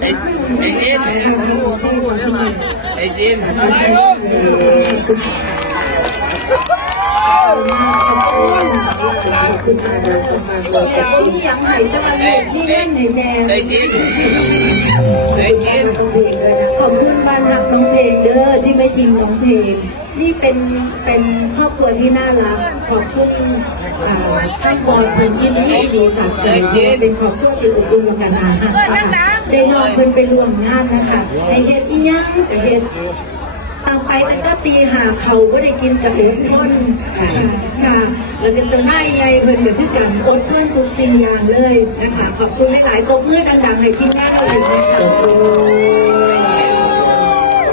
ไอ้ไอ้จินไอ้จินนี่ยังไงจะมาเรียนนี่เล่นในแดงไอ้จินไอ้จินเพลงเลยนะขอบคุณบ้านรักน้องเพลงเด้อที่ไม่ทิ้งน้องเพลงนี่เป็นเป็นครอบครัวที่น่ารักขอบคุณอ่าท่านบอลเพิ่นที่นี่ดีจากใจเป็นครอบครัวที่อบอุ่นและกันนานนะคะ ได้นอนเพิ่นไปร่วมงานนะคะในเฮ็ดที่ยังแต่เฮ็ดตามไปตั้งแต่ตีหาเขาก็ได้กินกระเทียมทนค่ะแล้วก็จะได้ใหญ่เพิ่นกับพี่กันอดเพื่อนทุกสิ่งอย่างเลยนะคะขอบคุณหลายๆตบมือดังๆให้ทีมงานเราอีกนะคะ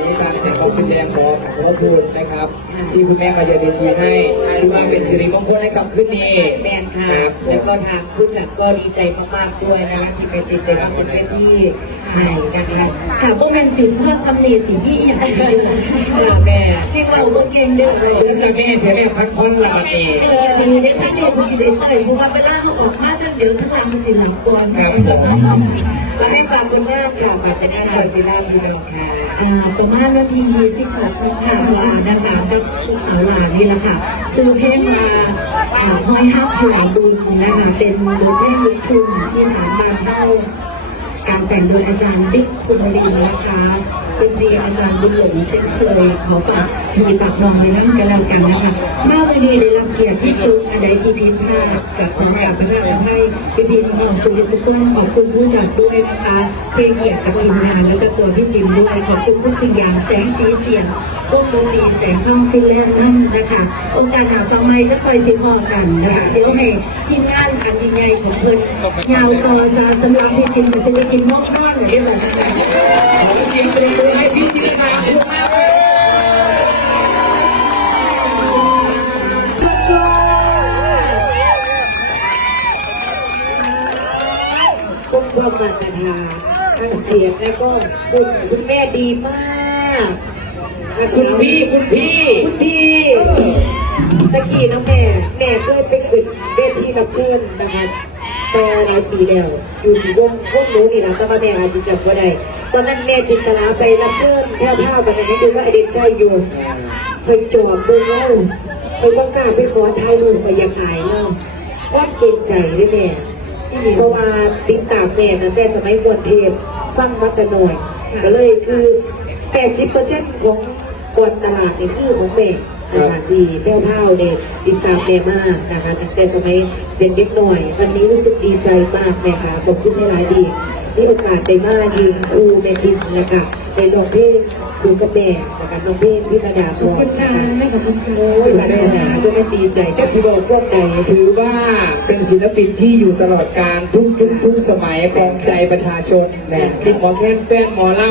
นี่การเสียงของคุณแดงของหัวพูดนะครับ ที่คุณแม่มาเยือนเวทีให้คือว่าเป็นสิริมงคลให้กับคืนนี้แมน ค่ะครับแล้วก็ทางผู้จัดก็ดีใจมากๆด้วยนะคะที่ไปจิตไปรับบนเวทีให้นะคะค่ะพวกแมนสินเพื่อสำเนียงที่พี่อย่างไรค่ะแม่เรียก ว่าโอเก่งเด้อเดินกับแม่เสียแม่พักผ่อนหลับเองเออดีเด้ท่านเดียวคุณสิได้ต่อยเพราะว่าเวลาเขาออกมาทั้งเดียวทั้งหลังสิหลังก่อนครับและให้ฝากคุณแม่ค่ะฝากคุณแม่ก่อนจิราพี่น้องค่ะอ่าประมาณนาที26นะคะวานะคะกับลูกสาวหลานนี่แหละค่ะ ซื้อเพลงมาอ่าห้อยฮักหลายบุญนะคะเป็นบทเพลงลูกทุ่งที่สามบานเท่าการแต่งโดยอาจารย์บิ๊กภูมิรินนะคะเป็นเรียนอาจารย์บุญหลงเช่นเคยขอฝากทีปากนองในนั้นกันแล้วกันนะคะมาวันนี้ได้รับเกียรติที่สุดอันใดที่พิพลาดกับขอกับพระราชให้พี่พีน้องสุริสุขนขอบคุณผู้จัดด้วยนะคะเพียงเกียรติกับทีมงานแล้วก็ตัวพี่จิมด้วยขอบคุณทุกสิ่งอย่างแสงสีเสียงพวกดนตรีแสงข้องฟิลแลนด์นั่นนะคะองค์การหาฟังไม่จะคอยสิพอกันนะคะเดี๋ยวให้ทีมงานอันยิ่งใหญ่ของเพื่อนยาวต่อซาสำหรับพี่จิมจะไปกินมอกนอนหรือได้ไหมคะเสียงปรก้มคุณมากเลยพวกความาตรฐาทางเสียงแล้วก็คุณคุณแม่ดีมากคุณพี่คุณพี่คุณพี่ตะกี้น้องแม่แม่เคยไปขึ้นเวทีรับเชิญนะคะแต่หลายปีแล้วอยู่ที่วงวงหนูนี่นะแต่ว่าแม่อาจจะจำว่าได้ตอนนั้นแม่จินตลาไปรับเชิญแพ้วๆกันนั้ดูว่าอเดนชัยอยู่เคยจอบเบิ่งเล่าเคยต้องกล้าไปขอถ่ายรูปไปยังอายเนาความเกรงใจได้แม่เพราะว่าติดตามแม่ตั้งแต่สมัยบวชเทพฟังมาแต่หน่อยก็เลยคือ 80%ของกวนตลาดนี่คือของแม่นะคะดีแม่เท่าเนี่ยติดตามแม่มากนะคะตั้งแต่สมัยเป็นเด็กหน่อย วันนี้รู้สึกดีใจมากแม่ค่ะขอบคุณหลายดี มีโอกาสได้มายืนครูแม่จิมนะคะในโรงเพลงดูกับแม่นะคะโรงเพลงพิธดาพรนะคะไม่ขอบคุณค่ะโอ้ยหลายสนาจะไม่ดีใจแต่ที่บอกพวกใดถือว่าเป็นศิลปินที่อยู่ตลอดการทุกทุกทุกสมัยครองใจประชาชนนะเป็นหมอแค้นแป้นหมอล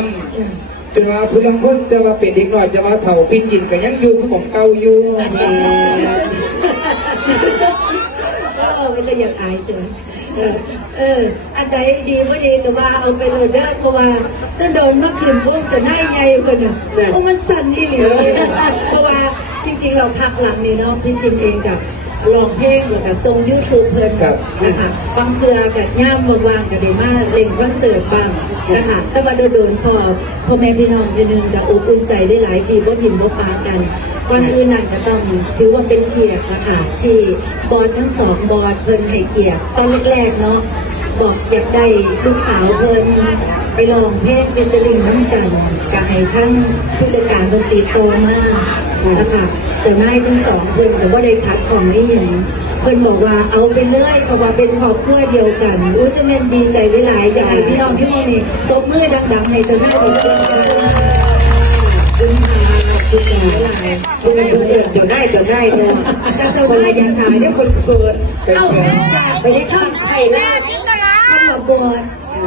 ำจะว่าผู้ลังคนจะว่าเป็นเด็กน้อยจะว่าเถ่าพี่จินก็ยังอยู่ของเก่าอยู่เออมันก็ยังอายตัว เออเออ อันใดดีไม่ดีก็ว่าเอาไปเลยเด้อเพราะว่าถ้าโดนเมื่อคืนพวกจะได้ไงคนน่ะเพราะมันสั่นนี่หรือเพราะว่าจริง ๆ เราพักหลังนี่เนาะพี่จินเองกับลองเพลงแล้วก็ทรงยูทูบเพลินนะคะบางเจือกับย่ามวางๆกับเดมาเล่นคอนเสิร์ตบ้างนะคะแต่ว่าโดนๆพอพ่อแม่พี่น้องจะนึงกับอบอุ่นใจได้หลายทีเพราะถิ่นบ่ปากันก่อนอื่นนั่นก็ต้องถือว่าเป็นเกียรตินะคะที่บอร์ดทั้งสองบอร์ดเพิ่นให้เกียรติตอนแรกๆเนาะ บอกอยากได้ลูกสาวเพิ่นไปลองเพลงเป็นจริงน้ำกันก็ให้ทั้งผู้จัดการดนตรีโตมากนะคะแต่นายทั้งสองเพิ่นแต่ว่าได้คัดของนี่อย่างเพิ่นบอกว่าเอาไปเรื่อยเพราะว่าเป็นครอบครัวเดียวกันอู้จะแม่นดีใจหลายๆอยากให้พี่น้องที่นี่นี่ตบมือดังๆให้เจ้าหน้าที่ทุกคนคุณพาคุณหมออะไรคุณเป็นคนเดี๋ยวได้เดี๋ยวได้เธอแต่เจ้าคนยังหายเนี่ยคนเกิดเอ้าไปได้ข้ามไข่ลาด ข้ามมาบวช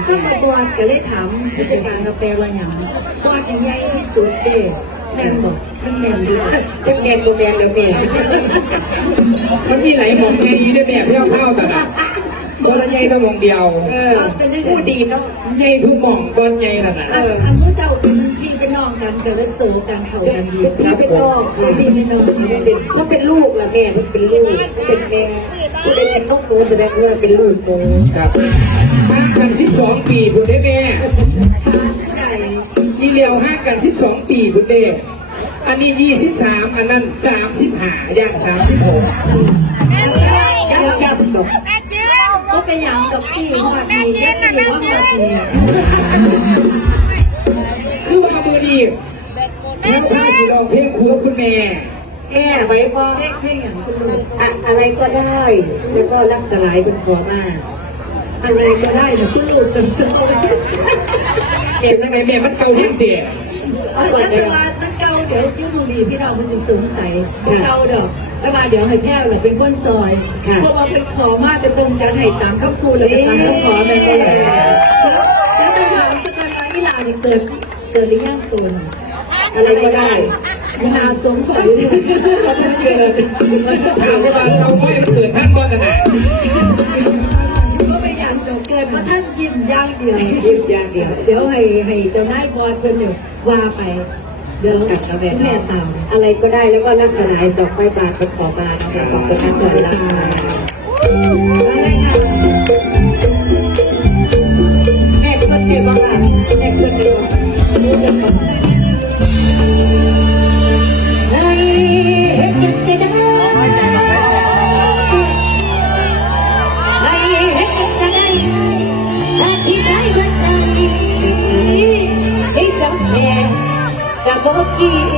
ข้ามาบวชก็เลยถามผู้จัดการกาแฟว่าอย่างบวชย่างใหญ่ที่สุดเด้แม่นบอกมันแม่นดีจังแมนโมแมนแล้วแม่มันมีไหนหมองไงยี่ได้แม่เพี้ยวเข้าแต่ละบอลใหญ่ตัวมองเดียวเออพูดดีเนาะใหญ่ทุกหม่องบอลใหญ่นั่นน่ะอันอันผู้เจ้าเป็นพี่เป็นน้องกันแต่ว่าโซกันเขากันดีพี่เป็นน้องเป็นพี่เป็นน้องเขาเป็นลูกล่ะแม่มันเป็นลูกเป็นแม่เป็นลูกโตแสดงว่าเป็นลูกโตครับ มากันสิบสองปีคุณได้แม่ใหญ่ที่เรียวห้ากันสิบสองปีคุณเด้อันนี้ยี่สิบสามอันนั้นสามสิบห้าย่างสามสิบหกยับยับแบบก็ไปยังกับสี่หอดนี้ยับอยู่ว่าหอดนี้คือว่ามือดีแล้วพาสิลองเพลงครูกับคุณแม่แม่ไว้พอเพ่งเพ่งอย่างคุณลูกอะอะไรก็ได้ แล้วก็รักสลายเป็นขอมา อะไรก็ได้นะคุณลูกแต่สมัยเอ็มนั่นไงแม่มันเก่าเห็นเตี่ยรัฐบาลมันเก่าเดี๋ยวยุ่งบุรีพี่น้องมันสิสงสัยเก่าดอกแล้วมาเดี๋ยวให้แพ้แหละเป็นคนซอยพวกเราเป็นขอมากเป็นตรงจันให้ตามคำคูแล้วตามคำขอไปเลยแล้วจะถามสักวันว่าอีหลาเนี่ยเกิดเกิดหรือยังตัวอะไรก็ได้นาสงสัยเลยเกิดถามว่าเราไม่เกิดท่านว่าขนาด อย่างเดียวหยิบอย่างเดียว เดี๋ยวให้ให้เจ้านายบอลเป็นเนี่ยว่าไป เดี๋ยวแม่ตามอะไรก็ได้แล้วก็ลักษณะดอกไม้บานเป็นขอบานี่ยสองคนนั้นเลยละแม่ก็เก็บบ้างแม่ก็เจักกับให้ กั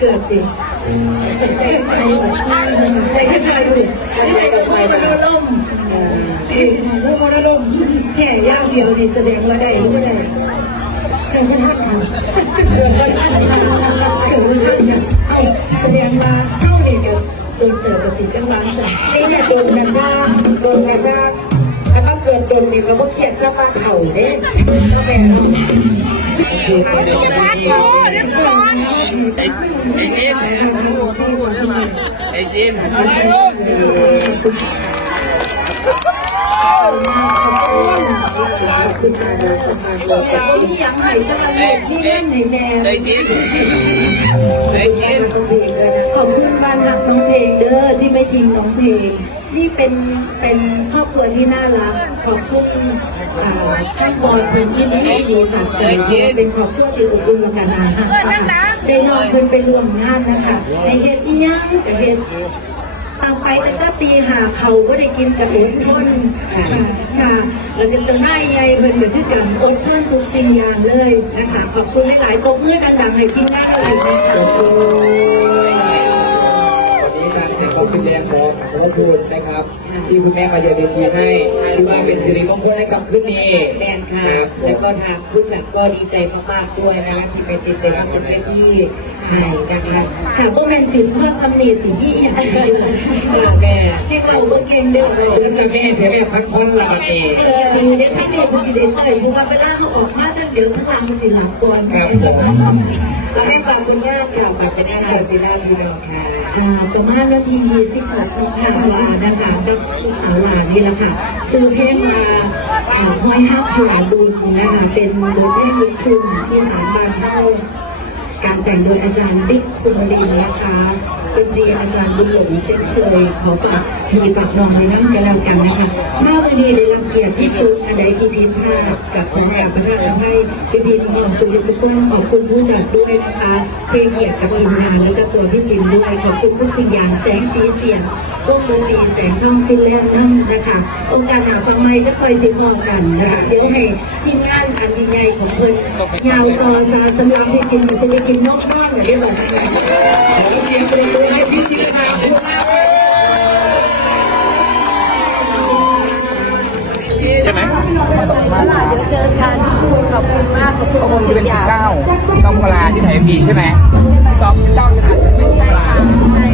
ลายังว่าท่านเกิดสิแต่ขึ้นมาดูไม่ได้ก็ไม่ได้ล่มเออไม่ได้ล่มแค่ย่างเดียวนี่แสดงว่าได้หรือไม่ได้เกิดไม่ทันค่ะเกิดไม่ทันค่ะเกิดไม่ทันค่ะเอาแสดงว่าเข้าเนี่ยกับตัวเติบปฏิจังหวะสั่งนี่เนี่ยโดนกระซ่าโดนกระซ่าแล้วก็ เกิดโดนมีเขาก็เครียดซะมาเข่าเด้ก็แม่เนาะไอ้ไอ้จินไอ้จินที่ยังไห้ตะวันตกนี่เล่นให้แม่ไอ้จินไอ้จินขอบคุณบ้านรักน้องเพลงเด้อที่ไม่ทิ้งน้องเพลง นี่เป็นเป็นครอบครัวที่น่ารักขอบคุณอ่าช่างบอลเพิ่นที่นี่ดีจากใจเป็นครอบครัวที่อบอุ่นและกันนะค่ะได้นอนเพิ่นไปรวมงานนะคะในเฮ็ดที่ยังกับเฮ็ดตามไปแต่ก็ตีหาเขาก็ได้กินกับเอกทนค่ะค่ะแล้วก็จะง่ายใหญ่เพิ่นเหมือนที่กันอดทนทุกสิ่งอย่างเลยนะคะ ขอบคุณหลายๆตบมือดังๆให้ทีมงานเราอีกนะคะวัน นี้การแสดงความคิดแรงของขอบคุณนะครับ ที่คุณแม่มาเยือนเวทีให้ที่ว่าเป็นสิริมงคลให้กับคืนนี้แมนค่ะแล้วก็ทางผู้จัดก็ดีใจมากๆด้วยนะคะที่ไปจิตไปรับบนเวทีให้นะคะค่ะพวกแมนสิพ่อสำเนียงที่พี่อะค่ะแม่ที่เขาเมื่อเก่งเด้อเพื่อนกับแม่เสียแม่พักผ่อนละบัดนี้เออดีเดี๋ยวท่านเดียวคุณจะได้ต่อยคุณมาไปล่าเขาออกมาตั้งเดี๋ยวทั้งหลังสิหลังก่อนครับ ขอให้ฝากคุณย่าค่ะฝากจะได้เราจีน่าพี่น้องค่ะอ่าประมาณนาทีสิบหกนาทีนะคะเป็นลูกสาวหลานนี่แหละค่ะซื้อเพลงมาห้อยฮับถวายบุญนะคะเป็นบทเพลงลูกทุ่งที่สามบานเท่า การแต่งโดยอาจารย์บิ๊กคุณรินนะคะดนตรีอาจารย์บุญหลงเช่นเคยขอฝากทีปากน้องในน้ำกันแล้วกันนะคะมาวันนี้ได้รับเกียรติที่สุดอันใดที่พิพาดกับของการประทานทำให้พี่พีน้องๆสุริสุขนขอบคุณผู้จัดด้วยนะคะเพลงเกียรติกับทีมงานและก็ตัวพี่จินด้วยขอบคุณทุกสิ่งอย่างแสงสีเสียงวงดนตรีแสงทองฟินแลนด์นั่นนะคะ โอกาสหาฟังไม่จะคอยสิมองกันนะคะเดี๋ยวให้ทีมงาน อันยิ่งใหญ่ของเพื่อนยาวต่อซาสำหรับพี่จินจะไปกินนอกบ้านหรือได้บอกนะคะขอเสียงเปรบมือให้พี่จินาใช่ไหมเดี๋ยวเจอกันขอบคุณมากขอบคุณขอมูลทุจะกเป็นอย่าสิงบเก้าเก้ามกราที่ไทยพีใช่ไหมต้อบเจ้าจะหันเป็นมกรา